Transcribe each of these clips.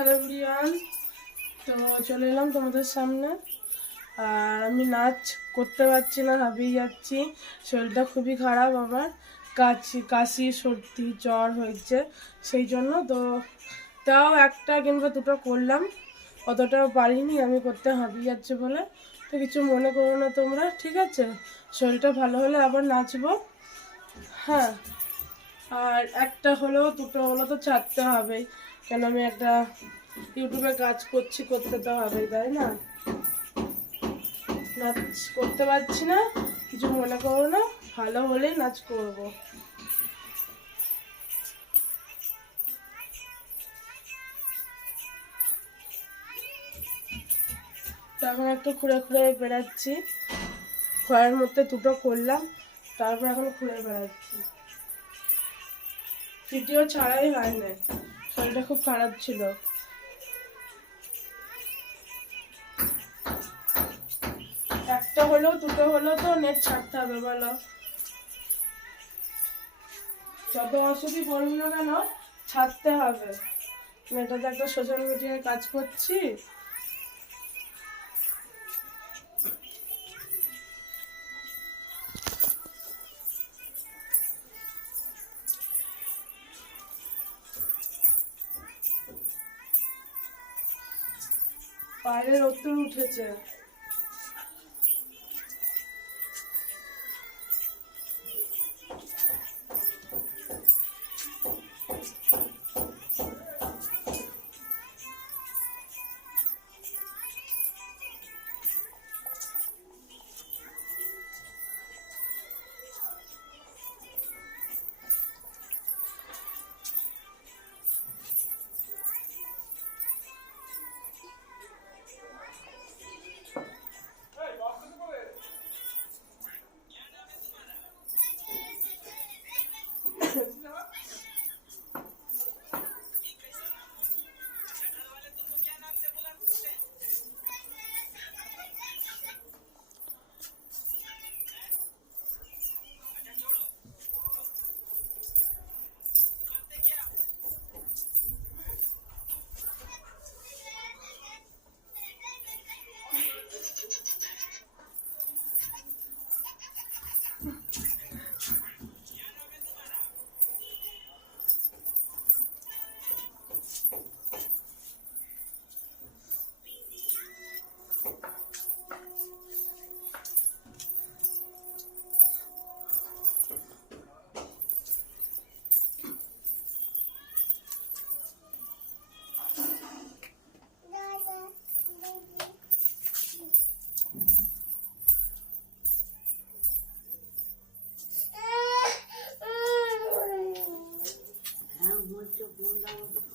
Hello everyone, তো চলে এলাম তোমাদের সামনে। আর আমি নাচ করতে পারছি না, হাঁপিয়ে যাচ্ছি, শরীরটা খুবই খারাপ। আমার কাশি সর্দি জ্বর হয়েছে, সেই জন্য তো তাও একটা কিংবা দুটো করলাম, অতটাও পারিনি আমি করতে, হাঁপিয়ে যাচ্ছে বলে। তো কিছু মনে করো না তোমরা, ঠিক আছে? শরীরটা ভালো হলে আবার নাচবো। হ্যাঁ, আর একটা হলেও দুটো হলেও তো ছাড়তে হবেই, কেন আমি একটা ইউটিউবে কাজ করছি, করতে তো হবেই, তাই না? নাচ করতে পারছি না, কিছু মনে করো না, ভালো হলেই নাচ করব। তখন একটু খুঁড়ে খুঁড়ে বেড়াচ্ছি, ঘরের মধ্যে দুটো করলাম, তারপর এখন খুঁড়ে বেড়াচ্ছি। ভিডিও ছাড়াই হয় না, শরীরটা খুব খারাপ ছিল। একটা হলেও দুটো হলেও তো নেট ছাড়তে হবে, বলো? যত অসুখই বলুন না কেন, ছাড়তে হবে। এটাতে একটা সোশ্যাল মিডিয়ায় কাজ করছি। বাইরে রোদ্দুর উঠেছে।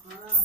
খারাপ